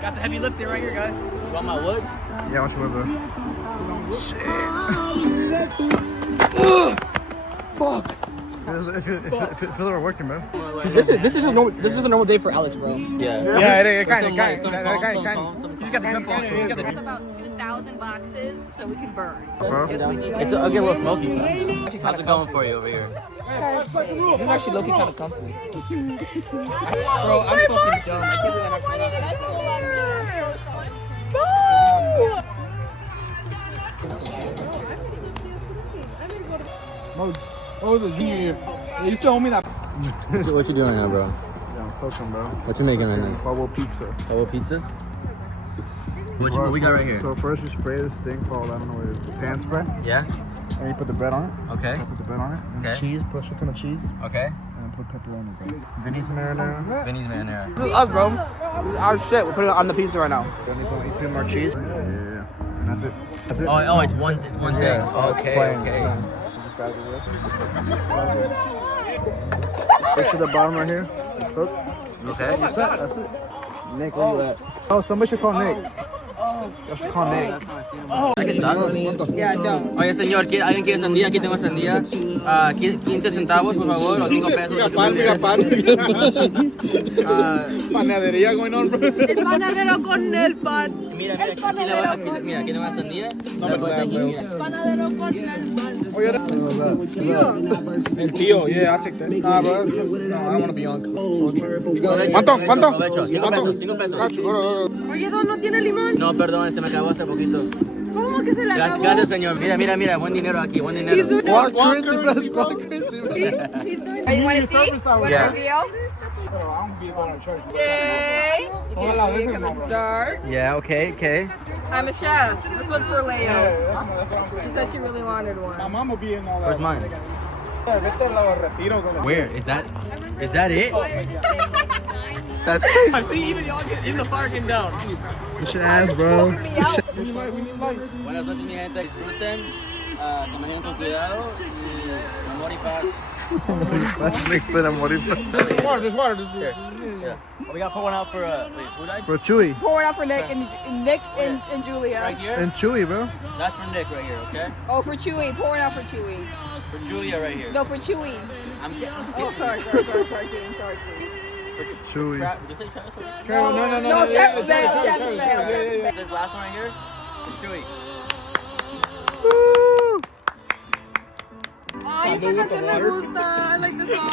Got the heavy lifting right here, guys. You want my wood? Yeah, I want your wood, bro. Shit. Fuck. It feels like we're working, bro. This is a normal day for Alex, bro. Yeah. Yeah, it kind of. You just got to jump on. You got to jump. About 2,000 boxes so we can burn. Bro. If we need It's I'll get a little smoky. How's it going for you over here? This is actually looking kind of comfy. Bro, I'm fucking dumb. I can't believe What was it, junior year? You still owe me that. What you doing right now, bro? Yeah, I'm cooking, bro. What you making right now? Bubble pizza. Bubble pizza? What we got right here? So first you spray this thing called, I don't know what it is, the pan spray. Yeah? And you put the bread on it. Okay. Put the bread on it. And Okay. cheese, put a shit ton of cheese. Okay. And put pepperoni, bro. Vinny's marinara. Vinny's marinara. This is us, bro. This is our shit. We're putting it on the pizza right now. Then you put more cheese. Yeah. And that's it. That's it. Oh, it's one thing. Yeah, so it's Okay, plain, okay. it's plain. Just gotta do this. Push to the bottom right here. It's hooked. Okay. That's it. Nick, where you at? Oh, somebody should call Nick. Y'all should call Nick. Yeah, don't. Oye, señor, ¿alguien quiere sandía? Aquí tengo sandía. 15 centavos, por favor, o 5 pesos. Panadería going on, bro. El panadero con el pan. Mira, aquí le va sandía. No me puedes Panadero con el pan. El tío, yeah, I'll take that. Nah, bro. No, I don't want to be on. ¿Cuánto? Aprovecho, 5 pesos, 5 pesos. Oye, Don, ¿no tiene limón? No, perdón, se me acabó hace poquito. ¿Cómo que se le acabó? Gracias, señor. Mira, buen dinero aquí, buen dinero. He's doing Are you want to see? What Yeah. reveal? Yay! You can see it because it's dark. Yeah, okay. I'm a chef. This one's for Leo. She said she really wanted My one. mama be in all that. Where's mine? Vete los retiros. Where? Is that it? That's crazy. I see even y'all get in the fire getting down. Push your ass, bro. We need lights. Buenas noches, mi gente. Disfruten. Que manejen con cuidado. Y amor y paz. That's Nick said I'm what he Water, just water. Here. Yeah. Oh, we got to pour one out for, who died? For Chewy. Pour it out for Nick and Julia. Right here? And Chewy, bro. That's for Nick right here, okay? Oh, for Chewy. Pour it out for Chewy. For Julia right here. No, for Chewy. I'm getting... Oh, sorry, kidding. Chewy. Did you say Travis? No, No, Travis Bale. This last one right here? For Chewy. Ay, esa canción me gusta. I like this song.